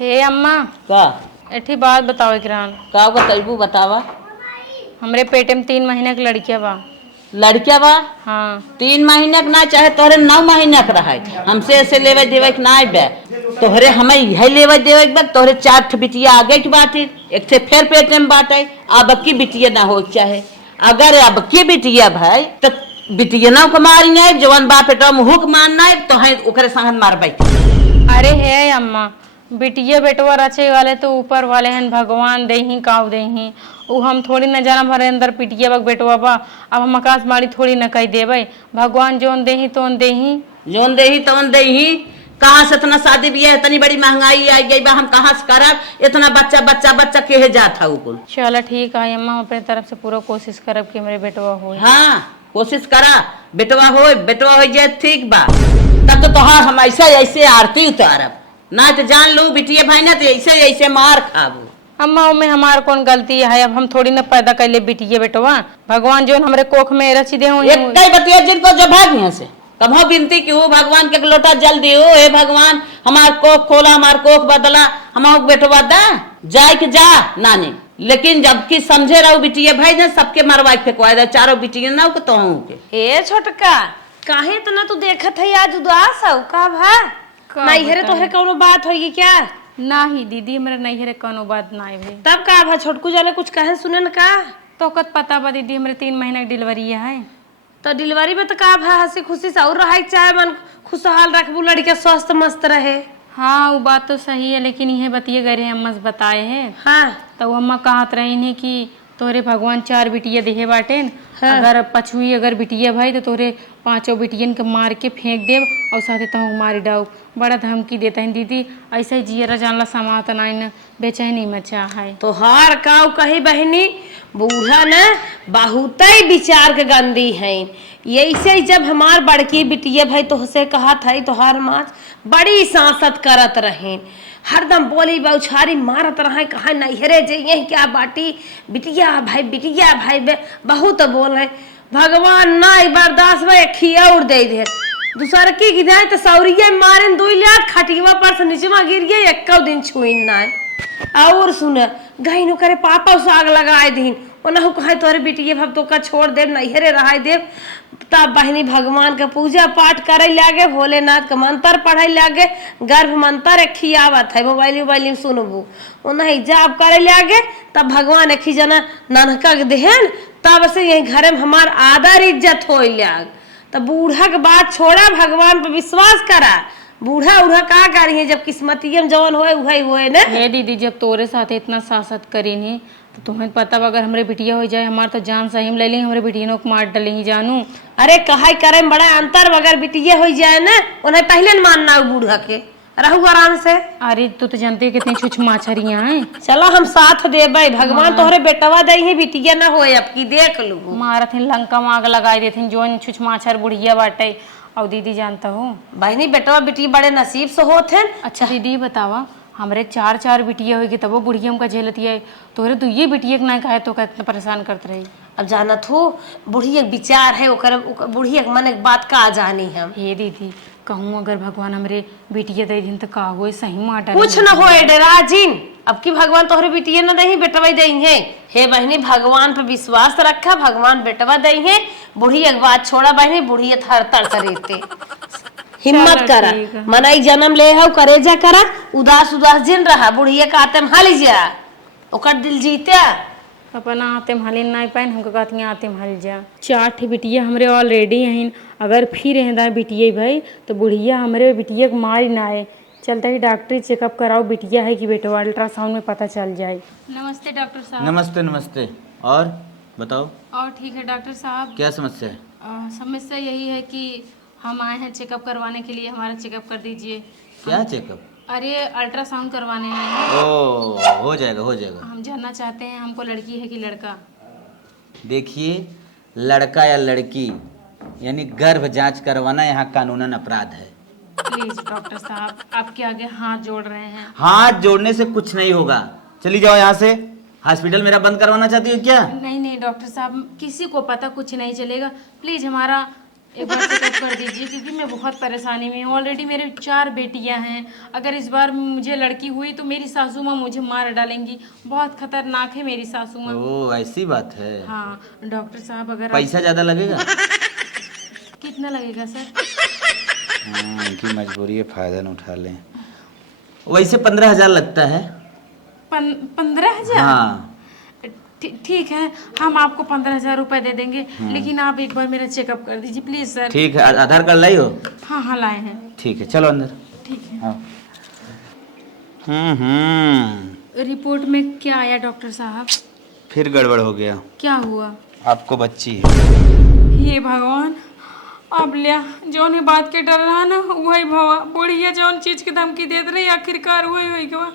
हे अम्मा का एठी बात बताओ एकरान का बतैबू बतावा। हमरे पेटे में 3 महीने के लड़किया बा। लड़किया बा हाँ 3 महीने के ना चाहे तोहरे 9 महीने के रहे हमसे ऐसे लेवे देवे के ना बे तोहरे हमें यही लेवे देवे के तोहरे 4 ठे बिटिया आगे के बाटे एक ठे फिर पेटे में बाटे अब की बिटिया ना हो चाहे अगर अब की बिटिया भाई तो बिटिया ना को मारी नहीं जवन बाप बेटा मुँह के मारना है तो है ओकरे संग मारबे। अरे हे अम्मा बिटिया बेटवा रचे वाले तो ऊपर वाले हैं भगवान दे ही काव दे ही वो हम थोड़ी न जाना भरे अंदर पिटिया बक बेटवा बा अब हम आकाश बाड़ी थोड़ी न कह देवे भगवान जोन दे ही तोन दे ही जोन दे ही तोन दे ही कहाँ से इतना शादी भी है इतनी बड़ी महंगाई आई गई बा हम कहाँ से करब इतना बच्चा बच्चा बच्चा के जात है कुल। चलो ठीक है अम्मा अपने तरफ से पूरा कोशिश करब कि मेरे बेटवा हो। हाँ कोशिश करा बेटवा हो जाए ठीक बा तब तो तोहार हम ऐसे ऐसे आरती उतारब ना तो जान लू बिटिया भाई ना तो ऐसे ऐसे मार खाबू। अम्मा में हमार कौन गलती है अब हम थोड़ी न पैदा कर ले बिटिया बेटवा भगवान जो हमरे कोख में रची दे एक कई बतिया जिनको जो भाग यहाँ से कभो विनती की हो भगवान के लोटा जल दियो हे भगवान हमार कोख खोला हमार कोख बदला हमार बेटवा दा जाए के जा नानी लेकिन जबकि समझे रहो बिटिया भाई ना सबके मरवाई फेंकवा दे चारों बिटिया ना के तो ए छोटका काहे इतना तू देखत है आज उदास हो का भा नैहरे तोहरे कौनो बात होगी क्या? नाही दीदी मेरे नैहरे कौनो बात ना है तब का भा छोटकू जाने कुछ कहे सुने न का तो कत पता बा दीदी हमरे 3 महीने की डिलीवरी है तो डिलीवरी में तो का भा हंसी खुशी से और रहे चाहे मन खुशहाल रखबू लड़के स्वस्थ मस्त रहे। हाँ वो बात तो सही है लेकिन यह बतिए गए हैं अम्मा से बताए हैं। हाँ तो अम्मा कहत रही ने कि तोहरे भगवान 4 बिटिया देहे बाटे हाँ। अगर पछुई अगर बिटिया भाई तो तोहरे 5 बिटियन के मार के फेंक देव और साथे तहु मारी डाउ बड़ा धमकी देता है दीदी ऐसे ही जियरा जानला समात ना बेचैनी मचा है तो हार काऊ कही बहनी बूढ़ा न बहुत ही विचार के गंदी है ऐसे जब हमार बड़की बिटिया भाई तोहसे कहा था तोहार माच बड़ी सांसत करत रहे हरदम बोली बौछारी मारत रहे कहा नैहरे जाइए क्या बाटी बिटिया भाई बहुत बोल रहे भगवान ना बर्दाश्त में खिया उड़ दे दूसर की जाए तो सौरिया मारे 2 लाख खटिया पर से नीचवा गिर गए एक दिन छुइन ना और सुन गई नो करे पापा उस आग लगाए दिन ओनहु कहे तोरे बिटिया भब तो का छोड़ देव नैहरे रहाय देव तब बहनी भगवान के पूजा पाठ करे लागे भोलेनाथ के मंत्र पढ़े लागे गर्भ मंत्र खियावत है मोबाइल सुनबू ओनही जाप करे लागे तब भगवान एक जना ननका देहन तब से यही घर में हमार आदर इज्जत हो लाग तब बूढ़ा के बात छोड़ा भगवान पर विश्वास करा बूढ़ा उढ़ा का करी है जब किस्मतियम जवन होए वही होए ना। हे दीदी जब तोरे साथ इतना सासत करी नहीं तो तुम्हें पता अगर हमरे बिटिया हो जाए हमार तो जान सही में ले ली हमरे बिटिया को मार डले ही जानू। अरे कहा करे में बड़ा अंतर अगर बिटिया हो जाए ना उन्हें पहले न मानना बूढ़ा के रहू आराम से। अरे तू तो जानते कितनी छुछ माछरियां हैं। चलो हम साथ देबे भगवान तोहरे बेटवा दे ही बिटिया ना होए अब की देख लू मारत लंका में आग लगाई देथिन जोन छुछ माछर बुढ़िया बाटे और दीदी जानता हूँ बहनी बेटवा बिटी बड़े नसीब से होते हैं। अच्छा दीदी बतावा हमरे 4 बिटिया होगी तब वो बुढ़िया का झेलती है तोहरे 2 बिटिया ना कहे तो कितना परेशान करते रही। अब जानत हो बुढ़िया विचार है ओकर बुढ़िया मन एक बात का जानी हम। हे दीदी कहूँ अगर भगवान हमरे बिटिया दे दिन तो का हो सही माटा कुछ न होए डरा जिन अब की भगवान तोहरे बिटिया न दही बेटवा देंगे। हे बहनी भगवान पर विश्वास रखा भगवान बेटवा देंगे बुढ़ी एक बात छोड़ा बहनी बुढ़ी थर तर रहते हिम्मत करा मनाई जन्म ले हो करेजा करा उदास जिन रहा बुढ़िया का आते हाली जा ओकर दिल जीते अपना आते हाली नहीं पाइन हमको कहती आते हाल जा 4 बिटिया हमरे ऑलरेडी हैं अगर फिर हैं बिटिया भाई तो बुढ़िया हमरे बिटिया को मारी ना आए चलता ही डॉक्टरी चेकअप कराओ बिटिया है कि बेटवा अल्ट्रासाउंड में पता चल जाए। नमस्ते डॉक्टर साहब। नमस्ते नमस्ते और बताओ। और ठीक है डॉक्टर साहब। क्या समस्या है? समस्या यही है कि हम आए हैं चेकअप करवाने के लिए हमारा चेकअप कर दीजिए। क्या चेकअप? अरे अल्ट्रासाउंड करवाने आए हैं। ओ हो जाएगा। हम जानना चाहते हैं हमको लड़की है कि लड़का। देखिए लड़का या लड़की यानी गर्भ जांच करवाना यहाँ कानूनन अपराध है। प्लीज डॉक्टर साहब आपके आगे हाथ जोड़ रहे हैं। हाथ जोड़ने से कुछ नहीं होगा चली जाओ यहाँ से। हॉस्पिटल मेरा बंद करवाना चाहती हो क्या? नहीं डॉक्टर साहब किसी को पता कुछ नहीं चलेगा प्लीज हमारा एक बार चेकअप कर दीजिए क्योंकि मैं बहुत परेशानी में हूँ। ऑलरेडी मेरे 4 बेटियां हैं। अगर इस बार मुझे लड़की हुई तो मेरी सासू माँ मुझे मार डालेंगी। बहुत खतरनाक है मेरी सासू माँ। ओ ऐसी बात है। हाँ डॉक्टर साहब अगर पैसा ज्यादा लगेगा? कितना लगेगा सर? इनकी मजबूरी है, फायदा न उठा लें। वैसे 15,000 लगता है। 15,000? हाँ ठीक है, हम आपको 15,000 रुपए दे देंगे, लेकिन आप एक बार मेरा चेकअप कर दीजिए प्लीज सर। ठीक है। आधार कार्ड लाई हो? हाँ हाँ लाए हैं। ठीक है, चलो अंदर। ठीक है। हाँ। रिपोर्ट में क्या आया डॉक्टर साहब? फिर गड़बड़ हो गया। क्या हुआ? आपको बच्ची है। हे भगवान, अब लिया जौन ही बात के डर रहा ना वही भवा बुढ़िया जौन चीज की धमकी देते रही आखिरकार वही हुई गवा।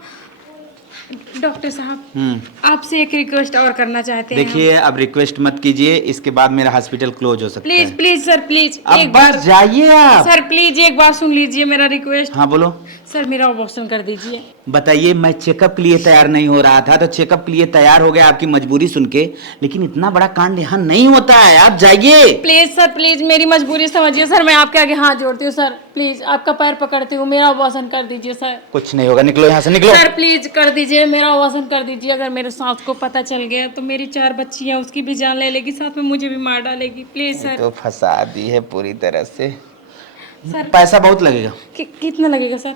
डॉक्टर साहब आपसे एक रिक्वेस्ट और करना चाहते हैं। देखिए अब रिक्वेस्ट मत कीजिए, इसके बाद मेरा हॉस्पिटल क्लोज हो सकता है। प्लीज प्लीज सर प्लीज अब एक बस जाइए आप। सर प्लीज एक बार सुन लीजिए मेरा रिक्वेस्ट। हाँ बोलो। सर मेरा ऑपरेशन कर दीजिए। बताइए, मैं चेकअप के लिए तैयार नहीं हो रहा था तो चेकअप के लिए तैयार हो गया आपकी मजबूरी सुन के, लेकिन इतना बड़ा कांड यहाँ नहीं होता है। आप जाइए प्लीज सर प्लीज मेरी मजबूरी समझिए सर। मैं आपके आगे हाथ जोड़ती हूँ सर, प्लीज आपका पैर पकड़ती हूँ, मेरा ऑपरेशन कर दीजिए सर। कुछ नहीं होगा, निकलो यहाँ से, निकलो। सर प्लीज कर दीजिए, मेरा ऑपरेशन कर दीजिए। अगर मेरे सास को पता चल गया तो मेरी 4 बच्चियां उसकी भी जान ले लेगी, साथ में मुझे भी मार डालेगी। Please sir. तो फंसा दी है पूरी तरह से। सर पैसा बहुत लगेगा। कितना लगेगा सर?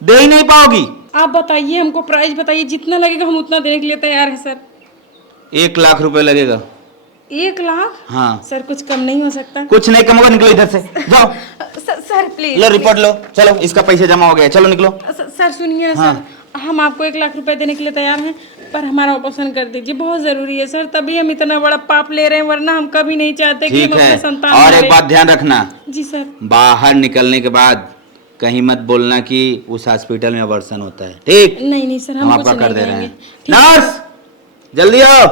दे ही नहीं पाओगी। आप बताइए, हमको प्राइस बताइए, जितना लगेगा हम उतना देने के लिए तैयार है सर। 1 लाख रुपए लगेगा। 1 लाख? हाँ। सर कुछ कम नहीं हो सकता? कुछ नहीं कम होगा, निकलो इधर से, जाओ। सर प्लीज लो रिपोर्ट लो, चलो इसका पैसा जमा हो गया, चलो निकलो। सर सुनिए हाँ। सर, हम आपको 1 लाख रुपए देने के लिए तैयार हैं, पर हमारा ऑपरेशन कर दीजिए, बहुत जरूरी है सर। तभी हम इतना बड़ा पाप ले रहे हैं, वरना हम कभी नहीं चाहते कि हम ठीक है, अपने संतान और मारें। एक बात ध्यान रखना, जी सर। बाहर निकलने के बाद कहीं मत बोलना कि उस हॉस्पिटल में अबॉर्शन होता है, ठीक? नहीं नहीं सर, हम हम कुछ आपका कर नहीं दे रहे करेंगे। हैं। ठीक है। नर्स जल्दी आओ।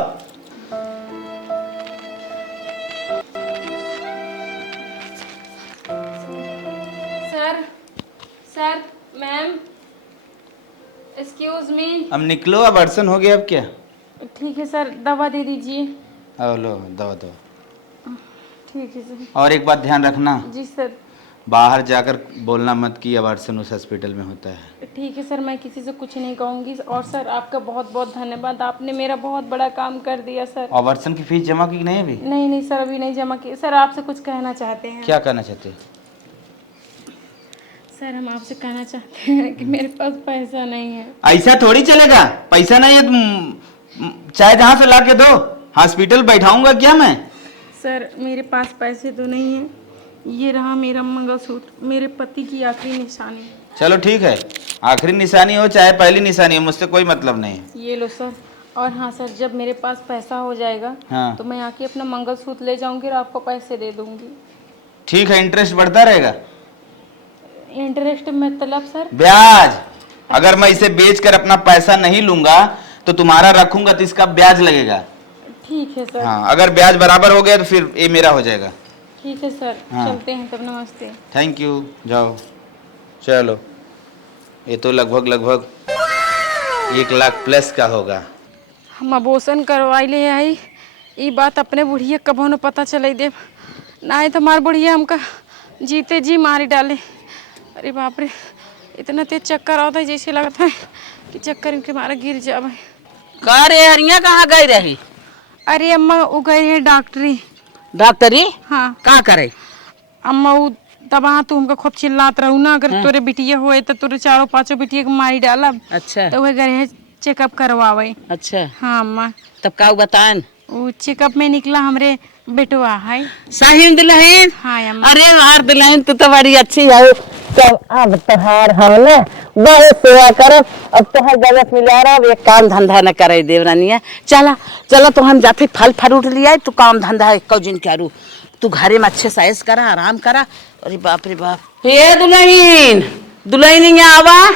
Sir sir ma'am excuse me. अब निकलो, अबॉर्शन हो गया, अब क्या? ठीक है सर, दवा दे दीजिए। आओ लो दवा दो। ठीक है सर। और एक बात ध्यान रखना, जी सर। बाहर जाकर बोलना मत कि अबॉर्शन उस हॉस्पिटल में होता है। ठीक है सर, मैं किसी से कुछ नहीं कहूँगी। और सर आपका बहुत बहुत धन्यवाद, आपने मेरा बहुत बड़ा काम कर दिया सर। अबॉर्शन की फीस जमा की नहीं अभी? नहीं नहीं सर, अभी नहीं जमा की। सर आपसे कुछ कहना चाहते हैं। क्या कहना चाहते हैं? सर हम आपसे कहना चाहते हैं कि मेरे पास पैसा नहीं है। ऐसा थोड़ी चलेगा, पैसा नहीं है चाहे जहाँ से ला के दो, हॉस्पिटल बैठाऊंगा क्या मैं? सर मेरे पास पैसे तो नहीं है, ये रहा मेरा मंगलसूत्र, मेरे पति की आखिरी निशानी। चलो ठीक है, आखिरी निशानी हो चाहे पहली निशानी हो, मुझसे कोई मतलब नहीं है। ये लो सर। और हाँ सर, जब मेरे पास पैसा हो जाएगा हाँ। तो मैं आके अपना मंगलसूत्र ले जाऊंगी और आपको पैसे दे दूंगी। ठीक है, इंटरेस्ट बढ़ता रहेगा? इंटरेस्ट मतलब सर? ब्याज। अगर मैं इसे बेचकर अपना पैसा नहीं लूंगा तो तुम्हारा रखूंगा तो इसका ब्याज लगेगा। ठीक है सर। हाँ, अगर ब्याज बराबर हो गया तो फिर ये मेरा हो जाएगा। ठीक है सर। हाँ। चलते हैं तब, नमस्ते। थैंक यू, जाओ। चलो, ये तो लगभग 1 लाख प्लस का होगा। हम अबोसन करवाई ले आई, ये बात अपने बुढ़िया कबो न पता चले दे, ना ही तो हमार बुढ़िया हमका जीते जी मारी डाले। अरे बाप रे, इतना तेज चक्कर आता है जैसे लगता है कि चक्कर के मारे गिर जावे। का रे हरिया कहाँ गई रही? अरे अम्मा वो गई है डॉक्टरी। डॉक्टरी? हाँ। का करे? अम्मा वो तब तू हमका खूब चिल्लात रहू ना, अगर तोरे बिटिया हुए तो तोरे 4-5 बिटिया के मारी डालब। अच्छा तो वह गए है चेकअप करवावे। अच्छा, हाँ अम्मा, तब का बताएं? वो चेकअप में निकला हमरे बेटवा है। सही दुल्हन? हाँ अम्मा। अरे यार दुल्हन तू तो बड़ी अच्छी है। तो अब तोहार हमने बहुत सेवा करब, अब तोहर गलत मिला रहा, एक काम धंधा न करे देवरानिया। चला चला तो हम जाते फल फ्रूट लिया, तू काम धंधा एक दिन करू, तू घरे में अच्छे से ऐश करा, आराम करा। अरे बाप रे बाप। ये दुल्हन दुल्हन आवा।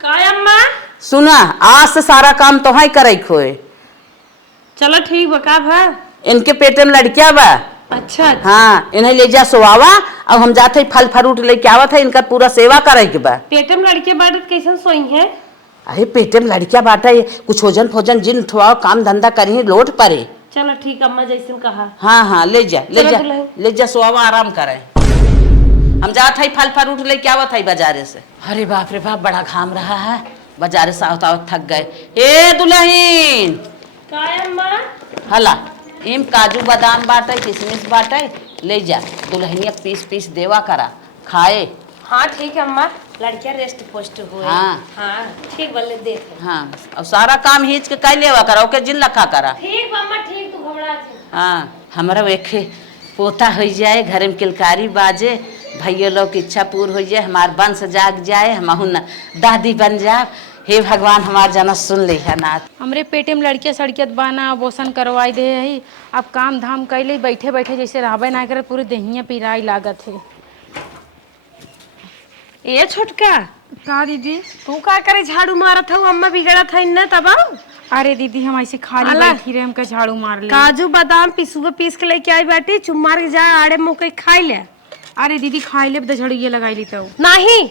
का अम्मा? सुना, आज से सारा काम तो ही करे खोए। चलो ठीक बा, का भा? इनके पेट में लड़किया बा। अच्छा हाँ, इन्हें ले जा सोआवा, अब हम जाते फल फ्रूट लेके आवा था, इनका पूरा सेवा करे के बा। पेटे में लड़के बाटत कैसन सोई है? अरे पेटे में लड़किया बाटा, कुछ भोजन जिन उठवाओ, काम धंधा करी लोट परे। चलो ठीक अम्मा जैसे कहा। हाँ हाँ ले जा ले चलो जा दुल्हन। ले जा, सोवा आराम करे। हम जात है फल फ्रूट लेके आवत है बाजारे से। अरे बाप रे बाप, बड़ा घाम रहा है, बाजारे से आवत आवत थक गए। ए दुल्हन, का अम्मा? हला इम काजू बादाम बाटे, किशमिश बाटे, ले जा दुल्हनिया पीस पीस देवा करा खाए। हाँ ठीक है अम्मा, लड़कियां रेस्ट पोस्ट हुए। हाँ। हाँ ठीक बोले देख। हाँ और सारा काम हिच के कई लेवा करा, ओके जिन लखा करा। ठीक बा अम्मा, ठीक तू घबरा छी। हाँ हमारा एक पोता हो जाए, घर में किलकारी बाजे, भैया लोग की इच्छा पूर्ण हो जाए, हमार वंश जाग जाए, हम दादी बन जाए। हे भगवान हमार जना सुन ले है नाथ। हमरे पेटे में लड़किया सड़कियत बाना अबोसन करवाई दे है। अब काम धाम कैले बैठे बैठे जैसे रहबे ना करे, पूरे देहिया पिराई लागत है। ए छोटका, का दीदी? तू का करे झाड़ू मारत हूँ? अम्मा बिगड़त है न तब। अरे दीदी हम ऐसे खाली अला। बैठी रहे, हमका झाड़ू मार ले। काजू बादाम पिसुआ पीस के लेके आई बेटी, चुम मार के जा आड़े मुँह के खाई ले। अरे दीदी खाई ले तो झड़िया लगाई ली तो। नहीं,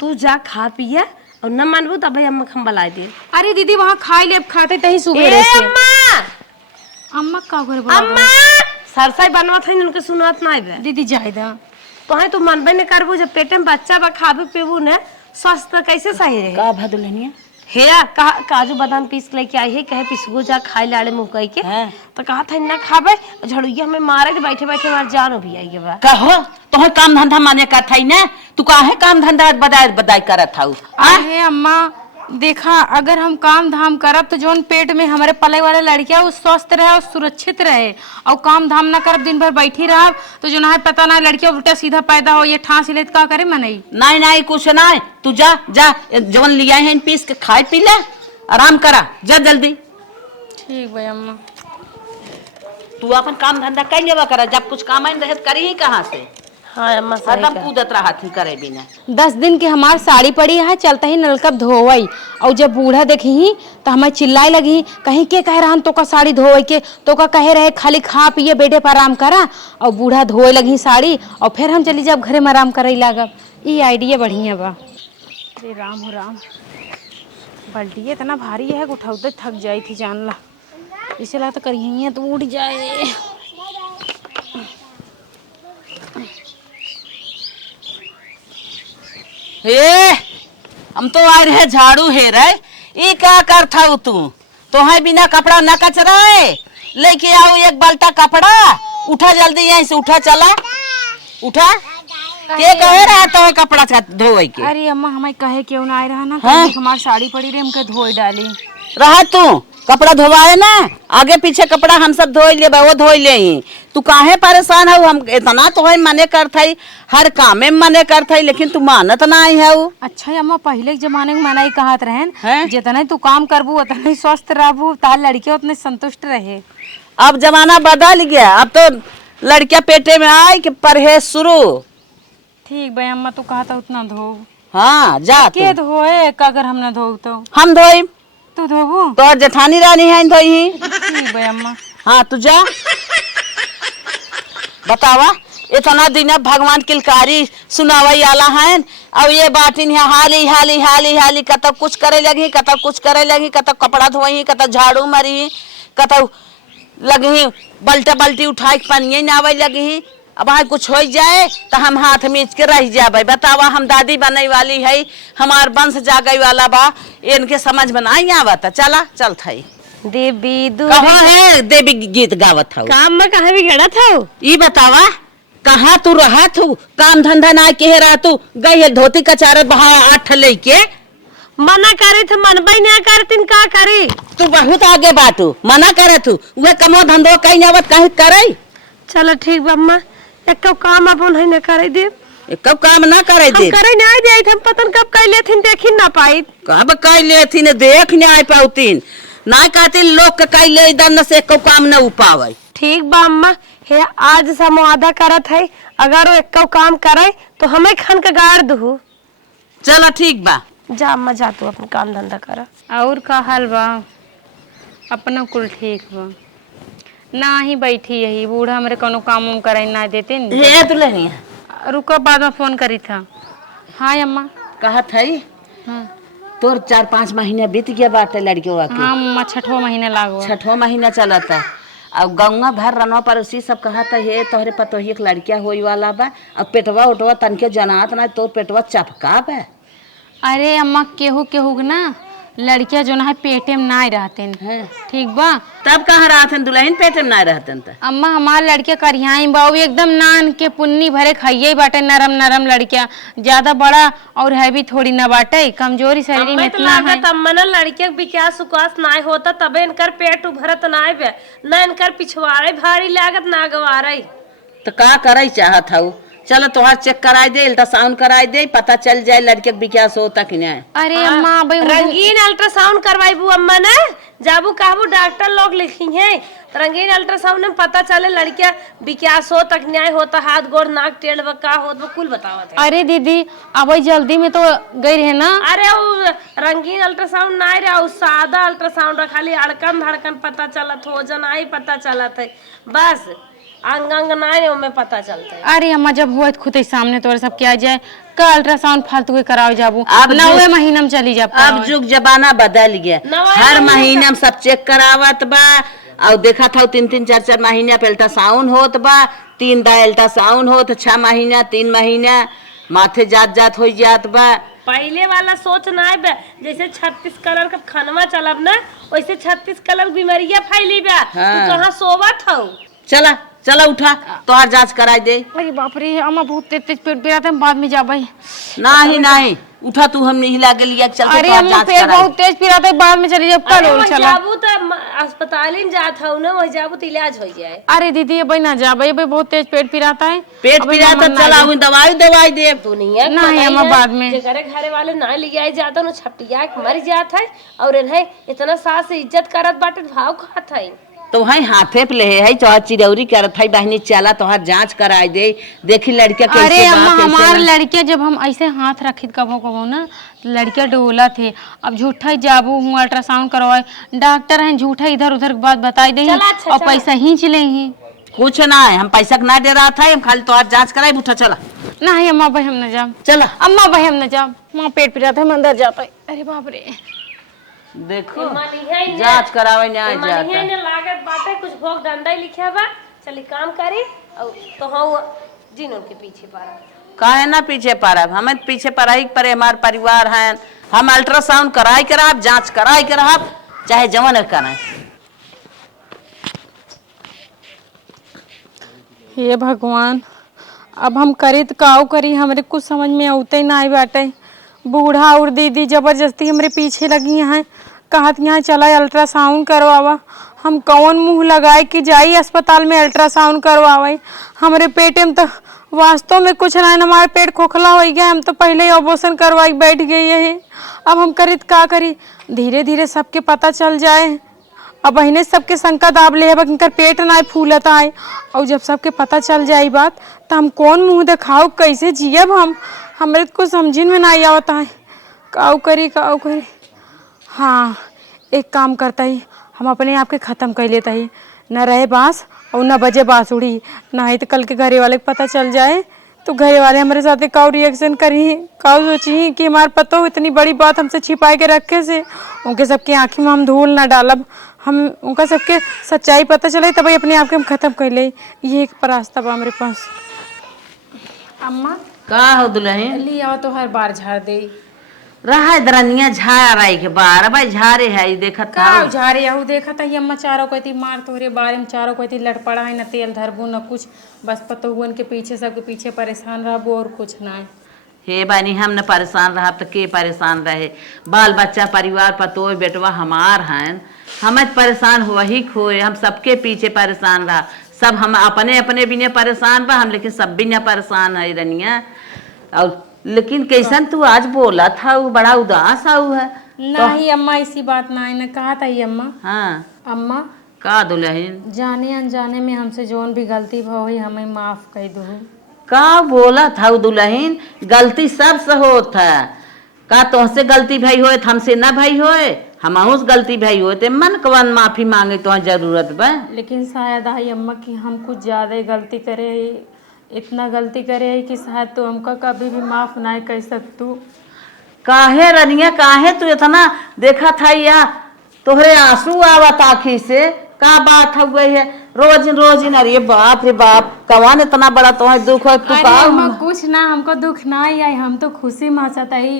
तू जा खा पिया और न मानबू तब अम्मा हम बला दे। अरे दीदी वहाँ खाई ले, अब खाते तही ए सुबह से। अम्मा, अम्मा का घर अम्मा सरसाई बनवत है, उनके सुनत नहीं बे। दीदी जायदा तो है तू मनबे न करबू, जब पेटे में बच्चा बा खाबू पीबू न, स्वास्थ्य कैसे सही रहे। का भा दुल्हनिया? हे काजू बादाम पीस के लेके आई है, कहे पिसगो जा खाई लाड़े मुँह कह के। हाँ। तो कहा था ना खाबे, झड़ुइया में मारे तो बैठे बैठे हमार जान भी आई बा। कहो तो काम धंधा माने का था ना, तू काहे काम धंधा बदाई बदाई करत था? अरे अम्मा देखा, अगर हम काम धाम करब तो जोन पेट में हमारे पले वाले लड़किया वो स्वस्थ रहे और सुरक्षित रहे, और काम धाम ना करब दिन भर बैठी रहब तो जो ना है पता ना लड़किया उल्टा सीधा पैदा हो, ये ठांस ले का करे मनई। नहीं नहीं कुछ नहीं, तू जा जा जवन लिया है पीस के खाए पी ले, आराम करा, जा जल्दी। ठीक भाई अम्मा। तू अपन काम धंधा कर लेवा करा, जब कुछ काम आई रहे करी ही कहाँ से? हाँ अम्मा सही हरदम कहा। कूदत रहा थी करे बिना। 10 दिन के हमार साड़ी पड़ी है, चलता ही नलकप धोवई, और जब बूढ़ा देखी ही तो हमें चिल्लाई लगी, कहीं के कह रहा तो का साड़ी धोवे के, तो का कहे रहे खाली खा पिए बेटे पर आराम करा, और बूढ़ा धोए लगी साड़ी, और फिर हम चली जब घरे में आराम करे लागब। ये आइडिया बढ़िया बा। अरे राम हो राम, बल्टी इतना भारी है उठाते थक जाई थी जान ला, इसे ला तो करिए तो उठ जाए। हे हम तो आए रहे झाड़ू है रे, ई क्या करता तू? तो है बिना कपड़ा न कचराए, लेके आओ एक बाल्टा कपड़ा, उठा जल्दी यहीं से, उठा चला उठा। के कहे रहा तो है कपड़ा धोए के? अरे अम्मा हमें कहे क्यों ना आए रहा ना, हाँ? हमारी साड़ी पड़ी रही हमके धोए डाली। रहा तू कपड़ा धोवाए ना, आगे पीछे कपड़ा हम सब धोई ले, वो धोई ले ही। तू काहे परेशान है? हम इतना तो है मने करता ही, हर काम में मने करता ही, लेकिन तू मानत ना आई है। अच्छा अम्मा पहले के जमाने में मनाई कहत रहन, हैं? जितना तू काम करबू उतना ही स्वस्थ रहबू, तार लड़के उतने संतुष्ट रहे। अब जमाना बदल गया, अब तो लड़कियां पेटे में आई कि परहेज शुरू। ठीक भाई अम्मा, तू कहता उतना धो। हाँ जा के तू। धोए अगर हम ना धो तो? हम धोई, तू धोबू? तो जेठानी रानी है धोई। ठीक भाई अम्मा। हाँ तू जा। बतावा इतना दिन अब भगवान किलकारी सुनावई आला है, अब ये बाटिन है हाली हाली हाली हाली, कतब कुछ करे लगी, कतब कुछ करे लगी, कतब कपड़ा धोई, कतब झाड़ू मारी, कतब लगी बल्टे बल्टी उठाई पनिये नावे लगी। अब वहाँ कुछ हो जाए तो हम हाथ मीच के रह जाए। बतावा हम दादी बने वाली है, हमार वंश जागे वाला बा, इनके समझ में नहीं आवत। चला चल थई देवी कहाँ है देवी गीत गावत हो? काम में कहा बिगड़ा था? ई बतावा कहाँ तू रहा तू? काम धंधा ना के रहा तू, गई है धोती कचारत बहा 8 लेके। मना करे थे, मनबई ना करतीन का करे? तू बहुत आगे बातू, मना करे तू, वह कमो धंधो कहीं नावत कहीं करे। चलो ठीक बा अम्मा, एक काम अपन है ना करे दे। कब काम ना करे हम दे? करे नहीं दे, हम पतन कब कैले थिन देखी ना पाई। कब कह ले थी देख न आए पाउतीन, ना कहती लोग के कह ले इधर न से को काम न उपावे। ठीक बा अम्मा, हे आज से हम वादा करत है, अगर वो एक काम करे तो हमें खान का गाड़ दू। चलो ठीक बा, जा अम्मा जा, तू अपन काम धंधा कर। और का हाल बा? अपना कुल ठीक बा ना, ही बैठी यही बूढ़ा हमरे कोनो काम उम कराई ना देते। हे दुल्हनिया रुको बाद में फोन करी था। हाँ अम्मा। कहत है हाँ तोर 4-5 महीने बीत गया बाटे लड़कियों के। हाँ अम्मा, 6ठो महीने लागो। 6ठो महीना चलता, अब गौवा भर रनवा पर उसी सब कहा था हे तोहरे पतोही एक लड़किया होई वाला बा। अब पेटवा उठवा तनके जनात ना तो पेटवा चपका बा। अरे अम्मा केहू केहू के ना लड़कियां जो ना है पेटे में ना रहते हैं। ठीक बा। तब कहाँ रहते दुल्हन पेट में ना रहते त अम्मा हमार लड़कियां करियाई बा वो एकदम नान के पुन्नी भरे खाइए बाटे नरम नरम लड़कियां ज्यादा बड़ा और हैवी थोड़ी ना बाटे कमजोरी शरीर में इतना है। अम्मा ना लड़किया के विकास उकास ना होता तबे इनकर पेट उभरत ना बे ना इनकर पिछवाड़े भारी लागत ना गवारे। तो का करे चाहत हूँ चलो तोहार चेक कराई दे अल्ट्रासाउंड कराई दे पता चल जाए लड़के के विकास होता कि नहीं। अरे अम्मा भाई रंगीन अल्ट्रासाउंड करवाईबू अम्मा ने जाबू कहबू डॉक्टर लोग लिखी है तो रंगीन अल्ट्रासाउंड में पता चले लड़किया विकास हो तक न्याय होता हाथ गोड़ नाक टेढ़ का हो तो कुल बतावत है। अरे दीदी अब जल्दी में तो गई रहे ना। अरे वो रंगीन अल्ट्रासाउंड ना रहा वो सादा अल्ट्रासाउंड खाली अड़कन धड़कन पता चलत हो जनाई पता चलत है बस अंग अंग ना में पता चलता है। अरे अम्मा जब हुआ खुद ही सामने तोरे सब क्या जाए का अल्ट्रासाउंड फालतू के कराओ जाबू अब 9वें महीना में चली जा। अब जुग जमाना बदल गया हर महीना में सब चेक करावत बा और देखा था 3-3 4-4 महीना पे अल्ट्रासाउंड होत बा 3 दा अल्ट्रासाउंड होत 6 महीना 3 महीना माथे जात जात हो जात बा। पहले वाला सोच ना है जैसे 36 कलर का खनवा चलब ना वैसे 36 कलर बीमारियां फैली बा। हाँ। तू कहाँ सोवत हो चला चला उठा तोहार जांच कराई दे। अरे बाप रे अम्मा बहुत तेज तेज पेट पिराते हैं बाद में जा भाई। नहीं नहीं उठा तू हम नहीं लागे लिया चल अरे अम्मा पेट बहुत तेज पिराते है बाद में चली जाए कल और चला। जाबू तो अस्पताल में जात हो ना वही जाबू तो इलाज हो जाए। अरे दीदी ये भाई ना जा भाई बहुत तेज पेट पिराता है पेट पिराता चला हुई दवाई दे दुनिया नहीं अम्मा बाद में घरे घरे वाले ना लिया जाता ना छपटिया मर जात है और इतना सास इज्जत करत बाटे भाव खात है तो वही हाथे पे ले है तोहार चिरौरी करत है बहनी चला तोहार जांच कराई दे देखी लड़किया कैसे। अरे अम्मा हमार लड़कियां जब हम ऐसे हाथ रखी कबो कबो ना लड़कियां डोला थे अब झूठा ही जाबू हूँ अल्ट्रासाउंड करवाए डॉक्टर हैं झूठा इधर उधर की बात बताई दे और पैसा ही चले ही कुछ ना है हम पैसा ना दे रहा था हम खाली तोहार जांच कराई उठा चला। नहीं अम्मा भाई हम न जा चला अम्मा भाई हम न जा माँ पेट पिराता है अंदर जाता है। अरे बाप रे देखो जांच करावे ना जाता लागत बाटे कुछ भोग डंडा लिखा बा चली काम करी और तो हम जिन उनके पीछे पारा काहे ना पीछे पड़ब हमें पीछे पढ़ाई पड़े हमार परिवार है हम अल्ट्रासाउंड कराई कराब जांच कराई कराब चाहे जवन कराए। हे भगवान अब हम करी तो काऊ करी हमरे कुछ समझ में आते ही ना आई बाटे बूढ़ा और दीदी जबरदस्ती हमरे पीछे लगी हैं कहत यहाँ चला अल्ट्रासाउंड करवावा हम कौन मुंह लगाए कि जाई अस्पताल में अल्ट्रासाउंड करवावे हमरे पेटे में तो वास्तव में कुछ ना हमारे पेट खोखला हो गया हम तो पहले ही ऑपरेशन करवाई बैठ गई है। अब हम करी तो का करी धीरे धीरे सबके पता चल जाए अब बहने सबके शंका दाब ले इनकर पेट ना फूलत आए और जब सबके पता चल जाए बात तो हम कौन मुंह दिखाओ कैसे जियब हम हमरे को समझिन में नहीं आवता है काऊ करी। हाँ एक काम करता ही हम अपने आप के ख़त्म कर लेता ही न रहे बाँस और न बजे बाँसुड़ी नहीं तो कल के घरे वाले को पता चल जाए तो घरे वाले हमारे साथ काऊ रिएक्शन करी काऊ सोची कि हमारे पता हो इतनी बड़ी बात हमसे छिपाए के रखे से उनके सबके आँखी में हम धूल ना डालब हम उनका सबके सच्चाई पता चले तब अपने आप के हम ख़त्म कर ले ये एक रास्ता बा हमारे पास। अम्मा का हो दुल्हन ले आओ तो हर बार झाड़ दे रहा दरनिया झाड़ आई के बार भाई झारे है देखत का झारे आहू देखा था ये अम्मा चारों कहती मार तोहरे बारे में चारों कहती लड़ पड़ा है न तेल धरबू न कुछ बस पतो हुआ के पीछे सबके पीछे परेशान रहबू और कुछ ना है। हे बानी हम न परेशान रहा तो के परेशान रहे बाल बच्चा परिवार पतो बेटवा हमार हैं हमें परेशान हुआ ही खोए हम सबके पीछे परेशान रहा सब हम अपने अपने भी परेशान बा हम लेकिन सब भी न परेशान है रनिया और लेकिन कैसन तू आज बोला था वो बड़ा उदास आऊ है। नहीं अम्मा ऐसी बात ना है न कहा था ये अम्मा। हाँ अम्मा का दुल्हन जाने अनजाने में हमसे जोन भी गलती भई हमें माफ कर दो। का बोला था वो दुल्हन गलती सब से होत है का तुमसे गलती भई होए हमसे ना भई होए हमहू से गलती भई होए ते मन कवन माफी मांगे तो जरूरत बा लेकिन शायद आई अम्मा कि हम कुछ ज्यादा गलती करे इतना गलती करे है कि शायद तो हमका कभी भी माफ ना कर सकतू। काहे रनिया काहे तू इतना देखा था या तोहरे आंसू आवत आखी से का बात हुई है रोज रोज अरे बाप रे बाप, कौन इतना बड़ा तुम्हारे दुख है? तू अरे का अम्मा कुछ ना, हमको दुख ना ही आई, हम तो खुशी महसूस आई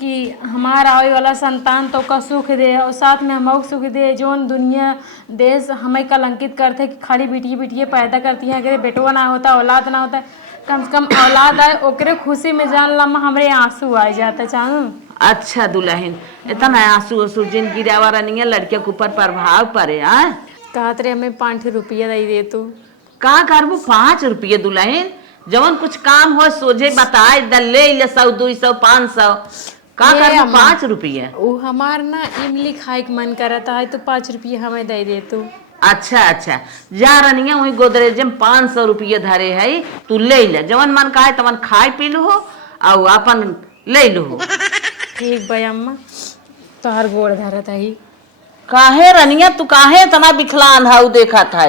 कि हमारा आवे वाला संतान तो का सुख दे और साथ में हमको सुख दे। जोन दुनिया देश हमें कलंकित करते कि खाली बिटिया बिटिया पैदा करती है, अगर बेटवा ना होता औलाद ना होता, कम से कम औलाद आए ओकरे खुशी में जान लम्मा हमरे आंसू आ जाते चाहूँ। अच्छा दुल्हन, इतना आंसू आंसू जिन गिरावा रही है, लड़के के ऊपर प्रभाव पड़े। कहत रहे हमें 5 रुपया दे तू। का करबू 5 रुपये दुल्हन? जवन कुछ काम हो सोझे बताए, ले 100 200 500, का करबू 5 रुपये? वो हमार ना इमली खाए के मन करता है तो 5 रुपया हमें दे तू। अच्छा अच्छा, जा रही है वही गोदरेज में 500 रुपये धरे है, तू ले जवन मन का है तवन खाए पी लो और अपन ले लो। ठीक भाई अम्मा, तोहर गोड़ धरत है। काहे रनिया तू काहे इतना बिखलान है देखा था?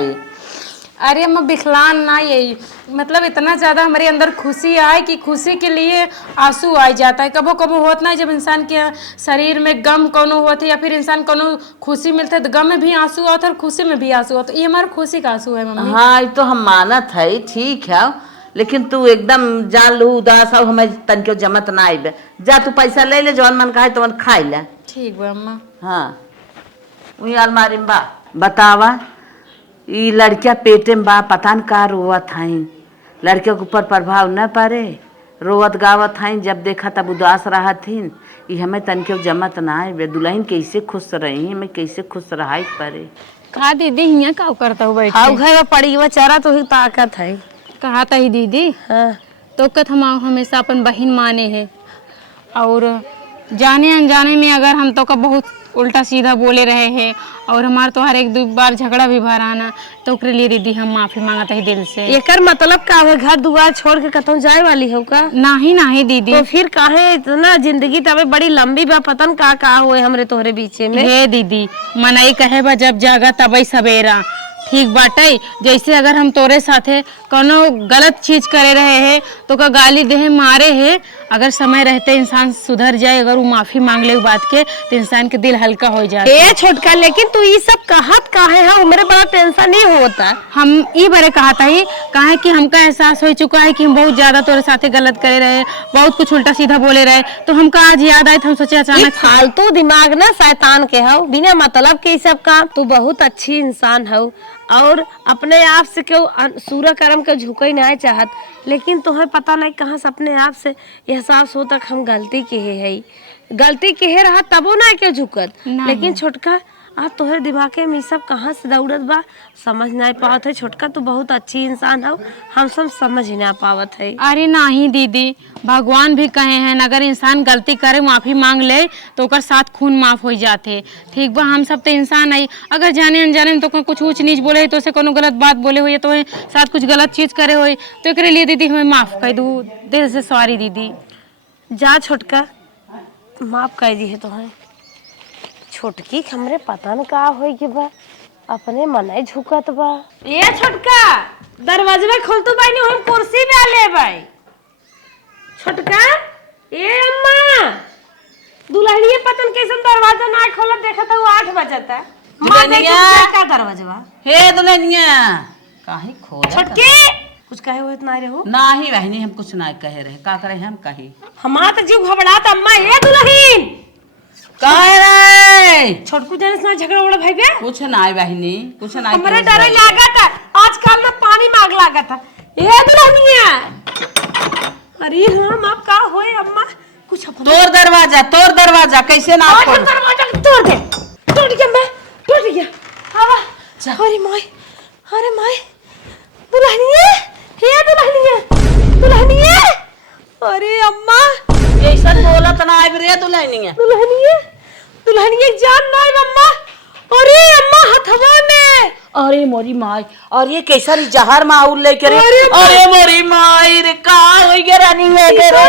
अरे अम्मा बिखलान ना, यही मतलब इतना ज़्यादा हमारे अंदर खुशी आए कि खुशी के लिए आंसू आ जाता है। कबो कबो होता ना, जब इंसान के शरीर में गम कोनो होता है या फिर इंसान कोनो खुशी मिलता है तो गम में भी आंसू आता है और खुशी में भी आंसू आता है। ये हमारा खुशी का आंसू है मम्मी। हाँ ये तो हम मानत है, ठीक है, लेकिन तू एकदम जान लू उदास हो, हमें तन के जमत ना आइबे। जा तू पैसा ले ले, जवन मन का है तवन खाई ले। ठीक बा अम्मा। हाँ वही अलमारी में बा। बतावा ई लड़किया पेटे में बा, पता न का रोवत हईन, लड़के के ऊपर प्रभाव न पड़े, रोवत गावत हईन, जब देखा तब उदास रहत हिन। ई हमें तन के जमत ना आइबे। दुल्हन कैसे खुश रही, हमें कैसे खुश रहा पड़े। कहा दीदी हियाँ का करता हूँ बैठ हाउ घर में पड़ी हुआ चारा तो ही ताकत है। कहा था ही दीदी। हाँ। तो कथ हम हमेशा अपन बहन माने हैं और जाने अनजाने में अगर हम तो का बहुत उल्टा सीधा बोले रहे हैं और हमारे तो हर एक दो बार झगड़ा भी भराना, तो ओकरे लिए दीदी हम माफी मांगते हैं दिल से। एकर मतलब का है? घर दुआर छोड़ के कतौ जाए वाली हो का? नहीं नहीं दीदी। तो फिर काहे इतना जिंदगी तबे बड़ी लंबी बा, पतन का हुए हमरे तोहरे बीचे में। हे दीदी मनई कहे बा जब जागा तबई सवेरा, ठीक बाटे। जैसे अगर हम तोरे साथे कोनो गलत चीज करे रहे हैं तो का गाली देहे मारे है, अगर समय रहते इंसान सुधर जाए, अगर वो माफी मांग ले बात के तो इंसान के दिल हल्का हो जाए। ए छोटका, लेकिन तू ये सब कहत काहे है? मेरे बड़ा टेंशन नहीं होता। हम ये बारे कहा था ही कहा कि हमका एहसास हो चुका है कि हम बहुत ज्यादा तोरे साथे गलत करे रहे, बहुत कुछ उल्टा सीधा बोले रहे, तो हमका आज याद आए, हम सोचे अचानक फालतू दिमाग ना शैतान के हो, बिना मतलब के सब काम। तू बहुत अच्छी इंसान हो और अपने आप से क्यों सूर्य कर्म के झुके नहीं चाहत, लेकिन तुम्हें पता नहीं कहाँ से अपने आप से एहसास हो तक हम गलती के है, गलती के है रहा तबो ना क्यों झुकत। लेकिन छोटका आज तोहरे दिमाग में सब कहाँ से दौड़त बा समझ नहीं पावत है। छोटका तू बहुत अच्छी इंसान हो, हम सब समझ ही ना पावत है। अरे नहीं दीदी, भगवान भी कहे हैं अगर इंसान गलती करे माफी मांग ले तो ओकर साथ खून माफ हो जाते। ठीक बा, हम सब तो इंसान है, अगर जाने अनजाने में तो कोई कुछ ऊंच नीच बोले तो उसे कोनो गलत बात बोले हो या तो साथ कुछ गलत चीज करे हो तो एक लिए दीदी हमें माफ कर दू, दिल से सॉरी दीदी। जा छोटका, माफ कर दी है तुम्हें। छोटकी हमरे पता न का होई के बा, अपने मनाई झुकत बा। ये छोटका दरवाजा खोल तो भाई, हम कुर्सी पे ले भाई। छोटका ए अम्मा, दुल्हनिया पतन कैसे दरवाजा ना खोला, देखा था वो 8 बजता। दुल्हनिया का दरवाजा? हे दुल्हनिया काहे खोला? छोटकी कुछ कहे हुए इतना रहो? नाही बहनी, हम कुछ ना कहे रहे, का करे हम कही? हमारा तो जीव घबराता। अम्मा ये दुल्हन कह रहे छोटकू जाने से झगड़ा उड़ा भाई बे? कुछ ना बहनी, कुछ ना। हमारे डर लागत है, आजकल ना पानी मांग लागत है। ये दुल्हनिया, अरे हम अब का होए अम्मा? कुछ तोड़ दरवाजा कैसे ना खोल? दरवाजा तोड़ दे। टूट गया मैं, टूट गया। हवा अरे माय, अरे माय। दुल्हनिया, हे दुल्हनिया, अरे अम्मा कैसा बोलत ना आइब रे दुल्हनिया? दुल्हनिया जान ना अम्मा। अरे अम्मा हथवा में, अरे मोरी माई, और ये कैसा री जहर माउल लेके रे? अरे मोरी माई रे, का होई गे रानी में गे रे?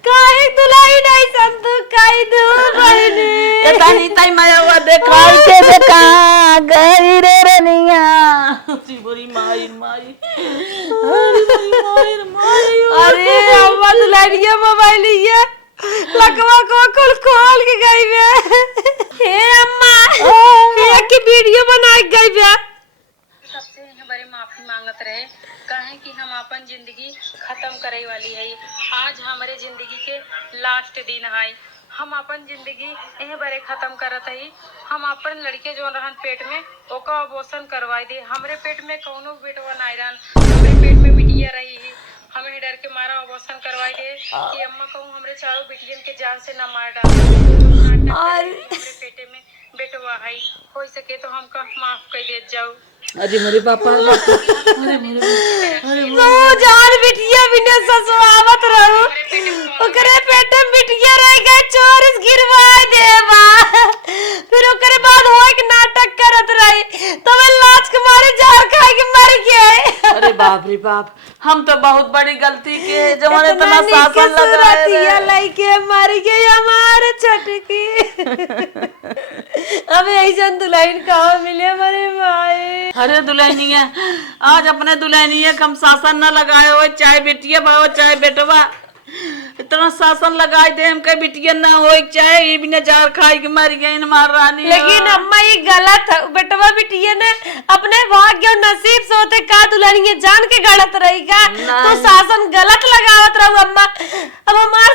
काहे दुल्हन नहीं संतु काई दो बहनी। ये तानी ताई माया हुआ देखाई के देखा गई रे रनिया। मोरी माई माई, अरे मोरी माई माई। अरे अम्मा दुल्हनिया मोबाइल लिया। लकवा को कुल खोल के गई बे। हे अम्मा ये की वीडियो बना के गई बे। सबसे हमारे माफी मांगत रहे, कहे कि हम अपन जिंदगी खत्म करे वाली है। आज हमारे जिंदगी के लास्ट दिन है। हम अपन जिंदगी यही बारे खत्म करत है। हम अपन लड़के जो रहन पेट में ओका अबॉर्शन करवाई दे। हमरे पेट में कौनो बेटवा नहीं रहन, हमरे पेट में बिटिया रही। हमें डर के मारा अबॉर्शन करवाई दे कि अम्मा कहूँ हमरे चारों बिटियन के जान से न मार डाल। हमरे पेटे में बेटवा है, हो सके तो हमका माफ कर दे जाओ। अरे मेरे पापा तो जान बिटिया बिना ससुरावत रहू ओकरे पेट में बिटिया रह गए चोर गिरवा देवा। फिर ओकरे बाद होए के नाटक करत रही तो मैं लाज के मारे जहर खा के मर गए। अरे बाप रे बाप, हम तो बहुत बड़ी गलती के जमाने इतना शासन लगाया लइके मर गई हमारे छटकी। अब ऐसा दुल्हन कहाँ मिले हमारे भाई। अरे दुल्हनिया, आज अपने दुल्हनिया कम शासन न लगाए हो, चाहे बेटिया भाव चाहे बेटवा, इतना शासन लगाए दे हमके बिटिया ना हो, चाहे ये बिना जार खाई के मर गई मार रानी। लेकिन अम्मा ये गलत है, बेटवा बिटिया ने अपने भाग्य और नसीब से होते का दुल्हनिया जान के गलत रही का तो शासन गलत लगावत रहू अम्मा। अब हमार